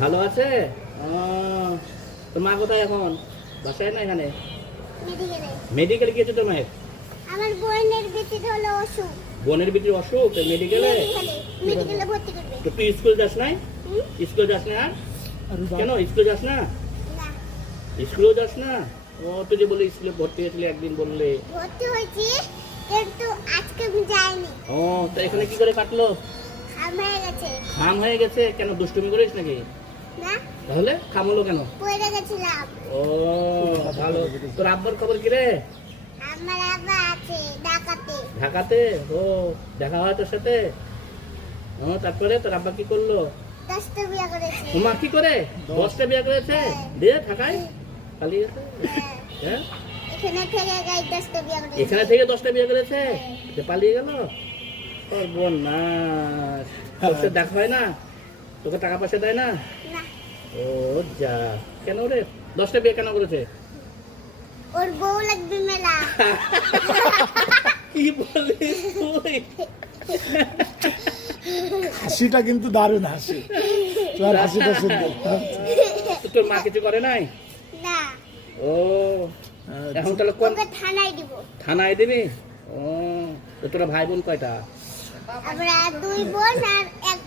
ভালো আছে? ও, তোর মা কোথায় এখন? বাসায় না এখানে? মেডিকেলে। মেডিকেলে গিয়েছে তোর মায়ের? আমার বোনের বেটির হলো অসুখ। বোনের বিটির অসুখ, মেডিকেলে? মেডিকেলে ভর্তি করবে। তো তুই স্কুল যাস নাই? হুম? স্কুল যাস না? কেন স্কুল যাস না? না, স্কুলেও যাস না? ও তুই যে বলে স্কুলে ভর্তি হয়েছিলি একদিন বললে। ভর্তি হয়েছি কিন্তু আজকে আমি যাইনি। ও, তো এখানে কি করে কাটলো? খাম হয়ে গেছে। খাম হয়ে গেছে কেন? দুষ্টুমি করিস নাকি? না, তাহলে খাম হলো কেন? পড়ে গেছিলাম। ও ভালো। তোর আব্বার খবর কি রে? আমার আব্বা আছে ঢাকাতে। ঢাকাতে? ও, দেখা হয় তোর সাথে? ও, তারপরে তোর আব্বা কি করলো? 10টা বিয়ে করেছে। মা কি করে? 10টা বিয়ে করেছে? দিয়ে ঢাকায় পালিয়ে গেছে? হ্যাঁ, হ্যাঁ, এখানে থেকে গাই 10টা বিয়ে করেছে। এখানে থেকে 10টা বিয়ে করেছে? যে পালিয়ে গেল? ওর বোন না, তোর সাথে দেখা হয় না? তোকে টাকা পয়সা দেয় না? না, ও যা, কেন রে 10টা বিয়ে কেন করেছে? ওর বউ লাগবে মেলা। কি বলিস তুই? হাসিটা কিন্তু দারুণ হাসি। তোমার হাসিটা সুন্দর। তো তোর মা কিছু করে নাই? না, ও, এখন তাহলে কোন ওকে থানায় দিব। থানায় দিবি? ও, তো তোরা ভাই বোন কয়টা? আমরা 2 বোন আর 1